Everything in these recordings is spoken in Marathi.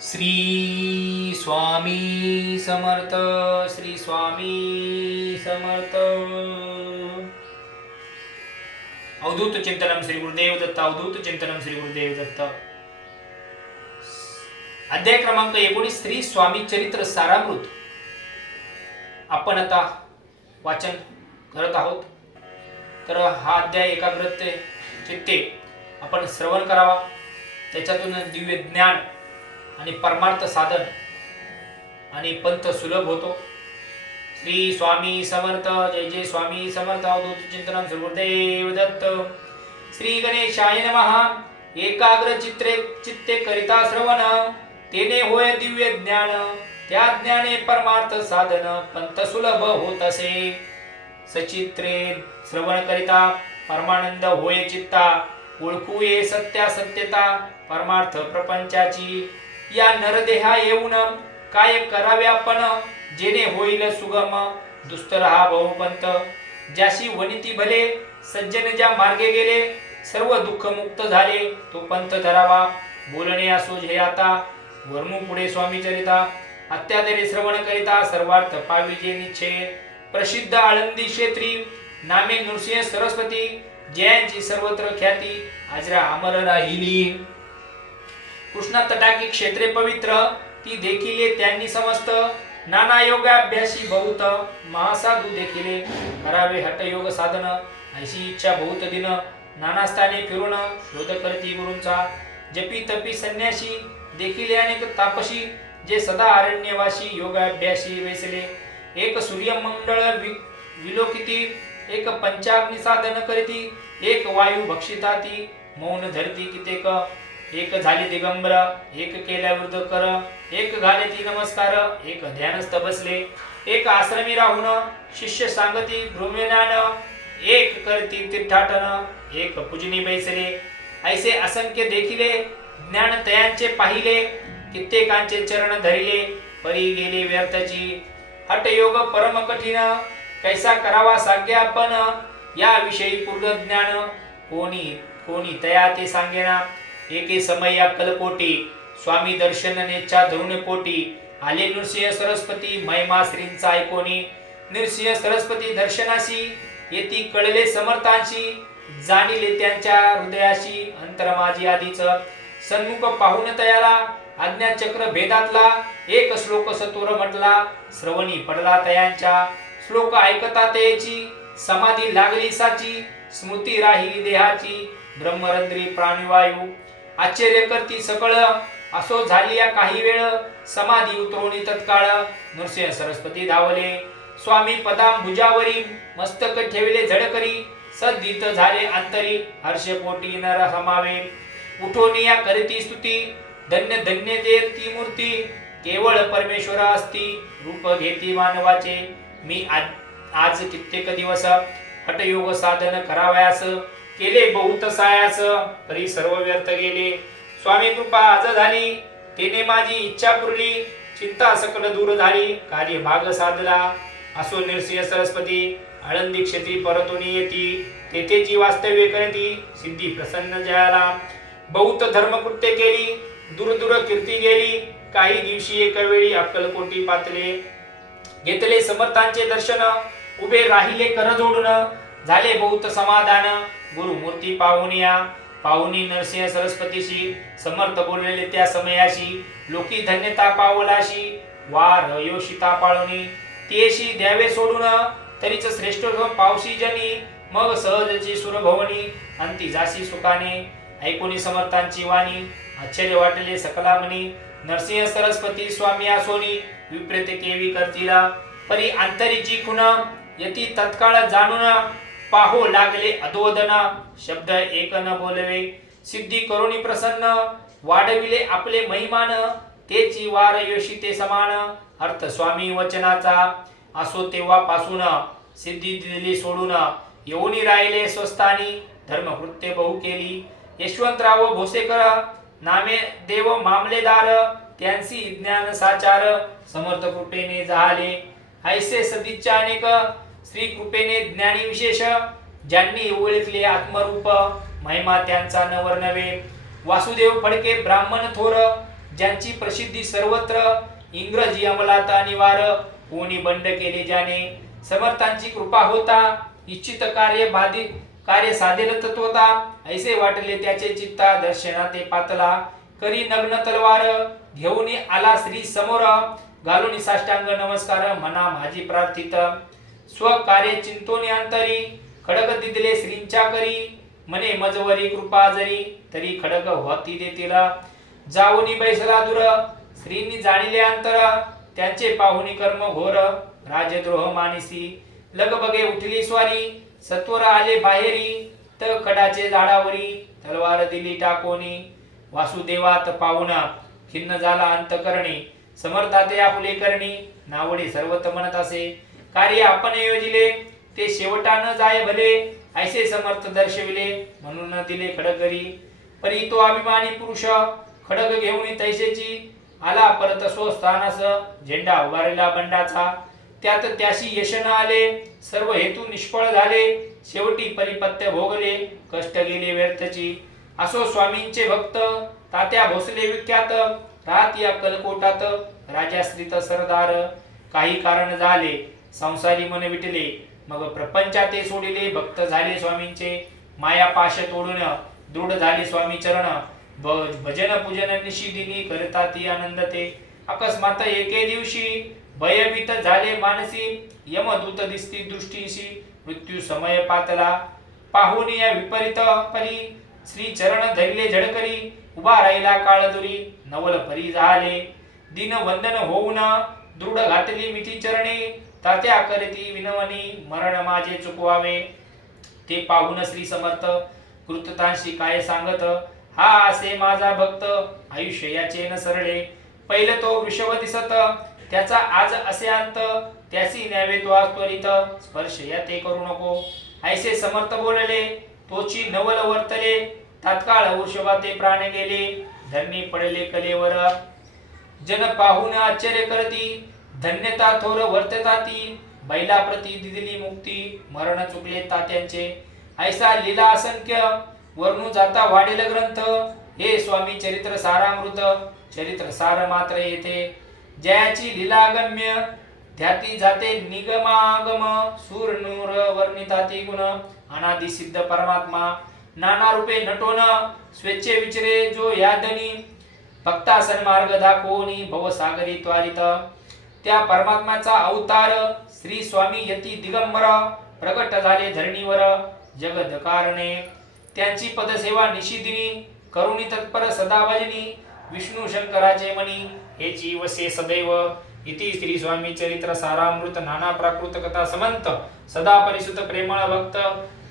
श्री स्वामी समर्थ श्री स्वामी समर्थ। अवधूत चिंतनम श्री गुरुदेव दत्त अवधूत चिंतनम श्री गुरुदेव दत्त। अध्याय क्रमांक एकोणीस श्री स्वामी चरित्र सारामृत। आपण आता वाचन करत आहोत. तर हा अध्याय एकाग्रते चित्ते आपण श्रवण करावा. त्याच्यातून दिव्य ज्ञान आणि परमार्थ साधन. आणि पंथ सुलभ होतो. श्री स्वामी समर्थ जय जय स्वामी समर्थ अवधूत चिंतन सुगुरुदेव दत्त. श्री गणेशाय नमः. एकाग्र चित्रे चित्ते करिता श्रवण. तेने होय दिव्य ज्ञान. त्या ज्ञाने परमार्थ साधन पंथ सुलभ होत असे. सचित्रे श्रवण करिता परमानंद होय चित्ता. ओळखू ये सत्या सत्यता परमार्थ प्रपंचाची. या नरदेहा येऊन काय करावे आपण जेणे होईल सुगम. दुस्तर हा बहुपंत ज्याशी वनिती भले सज्जन ज्या मार्गे गेले सर्व दुःख मुक्त झाले तो पंथ धरावा. बोलणे असो हे आता वर्मू पुढे स्वामी चरिता अत्यादरे श्रवण करिता सर्वार्थ पाविजे निच्छे. प्रसिद्ध आळंदी क्षेत्री नामे नृसिंह सरस्वती जयांची सर्वत्र ख्याती आजरा अमर राहिली. कृष्णा तटाकी क्षेत्रे पवित्र ती देखिले त्यांनी समस्त. नाना योगाभ्यासी बहुत महासाधू देखिले करावे हटयोग साधन. ऐशी इच्छा बहुत दिन नाना स्थाने फिरून शोध करती गुरूंचा. जपी तपी संन्यासी देखिले अनेक तापशी जे सदा अरण्यवासी योगाभ्यासी वेसले. एक सूर्यमंडळ वि- विलोकिती एक पंचाग्नी साधन करीती एक वायू भक्षिता ती मौन धरती कितेक. एक झाली दिगंबर एक केल्या वृद्ध कर एक घाले ती नमस्कार एक ध्यानस्थ बसले एक आश्रमी राहून शिष्य सांगती भ्रूम्यज्ञान एक करती तीर्थाटन एक पूजनी बैसले. ऐसे असंख्य देखिले ज्ञान तयांचे पाहिले कित्येकांचे चरण धरिले परी गेले व्यर्थची. हटयोग परम कठीण कैसा करावा सांगे आपण याविषयी पूर्ण ज्ञान कोणी कोणी तया ते सांगेना. एके समय या कलकोटी स्वामी दर्शन नेच्छा धरुण आले नृसिंह सरस्वती महिमा श्रींचा ऐकोनी. नृसिंह सरस्वती दर्शनाशी येती कळले समर्थांशी जाणिले त्यांच्या हृदयाशी अंतर माझी आधीच. सन्मुख पाहून तयाला आज्ञाचक्र भेदातला एक श्लोक सतुर म्हटला श्रवणी पडला तयांच्या. श्लोक ऐकता तयाची समाधी लागली साची स्मृती राहिली देहाची. ब्रह्मरंद्री प्राणवायू आश्चर्य करती सकळ. असो झाली या काही वेळ समाधी उतरवणी तत्काळ. नृसिंह सरस्वती धावले. स्वामी पदाम भुजावरी मस्तक ठेवले झडकरी. सद्दीत झाले अंतरी हर्ष पोटी नर समावे उठोनी या करती स्तुती धन्य धन्य दे ती मूर्ती. केवळ परमेश्वर असती रूप घेती मानवाचे. मी आज कित्येक दिवस हटयोग साधन करावयास. केले बहुत सायास तरी सर्व व्यर्थ गेले. स्वामी कृपा आज झाली. तेने माझी इच्छा पुरली. चिंता सकल दूर झाली. कार्य भाग साधला. असो नृसिंह सरस्वती आळंदी क्षेत्री परतोनी येती. तेथेची वास्तव्य करती सिद्धी प्रसन्न जयाला बहुत धर्मकृत्य केली. दूर दूर कीर्ती गेली. काही दिवशी एका वेळी अक्कलकोटी पातले. घेतले समर्थांचे दर्शन. उभे राहिले कर जोडून. झाले बहुत समाधान. गुरु मूर्ती पाहुनिया पाहुनी नरसिंह सरस्वतीशी समर्थ बोललेले त्या समयाशी. लोकी धन्यता पावलाशी. वार योषिता पाळुनी. तेशी द्यावे सोडून. तरीच श्रेष्ठ पावशी जनी. मग सहजची सुरभवनी. अंती जासी सुखाने. ऐकुनी समर्थांची वाणी. आश्चर्य वाटले सकला म्हणी नरसिंह सरस्वती स्वामी असोनी विप्रेत केवी करतीला परी अंतरीची खुन यती तत्काळ जाणून. पाहो लागले अदोदना शब्द एक न बोलवे. सिद्धी करुणी प्रसन्न. वाढविले आपले महिमान. तेची वार योषिते समान. अर्थ स्वामी वचनाचा. असो तेव्हापासून सिद्धी दिली सोडून. येऊनी राहिले स्वस्थानी. धर्मकृत्य बहु केली. यशवंतराव भोसेकर. नामे देव मामलेदार. त्यांची ज्ञान साचार. समर्थ कृपेने झाले. ऐसे सदिच्छा अनेक. श्री कृपेने ज्ञानी विशेष ज्यांनी ओळखले आत्मरूप महिमा त्यांचा नवर नवे वासुदेव फडके ब्राह्मण थोर ज्यांची प्रसिद्धी सर्वत्र इंग्रजी अंमलात अनिवार कोणी बंड केले ज्याने समर्थांची कृपा होता इच्छित कार्य बाधित कार्य साधेल तत्वता. ऐसे वाटले त्याचे चित्ता दर्शना ते पातला. करी नग्न तलवार घेऊन आला श्री समोर. घालून साष्टांग नमस्कार मना माझी प्रार्थित. स्वकार्य चिंतोनी अंतरी खडक दिदले श्रींच्या करी मने मजवरी कृपा जरी तरी खडक होती तिला. जाऊनी बैसला दूर श्रींनी जाणिले अंतर त्यांचे पाहुणी कर्म घोर राजद्रोह मानिसी. लगबगे उठली स्वारी सत्वर आले बाहेरी त खडाचे झाडावरी तलवार दिली टाकोनी. वासुदेवात पाहुणा खिन्न झाला अंतकरणी समर्थाते आपले करणी नावडे सर्वत म्हणत असे. कार्य आपण योजिले ते शेवटान जाय भले ऐसे समर्थ दर्शविले म्हणून दिले खडगरी परी तो अभिमानी पुरुष खडग घेऊन तैसेची आला परत स्वस्थानास झेंडा उभारला बंडाचा. त्यात त्याशी यश न आले सर्व हेतू निष्फळ झाले शेवटी परिपत्य भोगले कष्ट गेले व्यर्थची. असो स्वामींचे भक्त तात्या भोसले विख्यात राहत या कलकोटात राजाश्रित सरदार. काही कारण झाले संसारी मन विटले मग प्रपंचाते ते सोडिले भक्त झाले स्वामींचे माया पाश तोडून दृढ झाले स्वामी चरण. भ- भजन पूजन निशिदिनी करता ती आनंद ते अकस्मात एके दिवशी भयभीत झाले मानसी यमदूत दिसती दृष्टीशी मृत्यू समय पातला. पाहून या विपरीत परी श्री चरण धैर्य झडकरी उभा राहिला काळदुरी नवल परी झाले. दिन वंदन होऊन दृढ घातली मिठी चरणी तात्या करती विनवनी मरण माझे चुकवावे. ते पाहून श्री समर्थ कृततांशी काय सांगत हा असे माझा भक्त आयुष्य याचे न सरळे. पहिले तो विषव दिसत त्याचा आज असे अंत. त्यासी न्यावे तो आज त्वरित स्पर्श या ते करू नको. ऐसे समर्थ बोलले तोची नवल वर्तले. तात्काळ वृषभा ते प्राण गेले. धरणी पडले कलेवर. जन पाहून आश्चर्य करती धन्यता थोर वर्तता ती बैला प्रती दिली मुक्ती मरण चुकले तात्यांचे. ऐसा लीला असंख्य वरणू जाता वाढेल ग्रंथ. हे स्वामी चरित्र सारामृत चरित्र सार मात्र येथे. जयाची लीलागम्य ध्याती जाते निगमागम. सूर नूर वर्णिताती गुण अनादि सिद्ध परमात्मा. नाना रूपे नटोन स्वेच्छे विचरे जो यादनी. भक्ता सन्मार्ग दाखवणी भवसागरी त्वारित. त्या परमात्माचा अवतार श्री स्वामी यती दिगंबर प्रगट झाले धरणीवर जगद कारणे. त्यांची पदसेवा निशिदिनी करुणी तत्पर सदाभजनी विष्णू शंकराचे मनी जीव से सदैव. इति श्री स्वामी चरित्र सारामृत नाना प्राकृत कथा समंत सदा परिसुत प्रेमळ भक्त.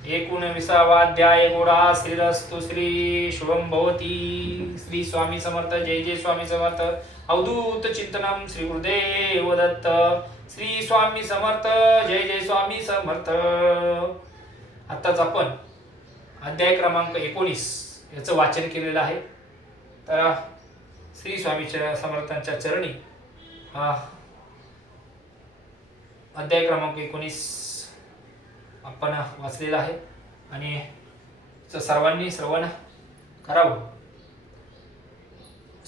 एकोणविसावाध्याय गोडा श्रीरस्तु श्री शुभम भवती. श्री स्वामी समर्थ जय जय स्वामी समर्थ. अवधूत चिंतनम श्री गुरुदेव दत्त। श्री स्वामी समर्थ जय जय स्वामी समर्थ। आत्ताच आपण अध्याय क्रमांक एकोणीस याचं वाचन केलेलं आहे. तर श्री स्वामीच्या समर्थांच्या चरणी हा अध्याय क्रमांक एकोणीस आपण वाचलेला आहे. आणि सर्वांनी श्रवण करावं.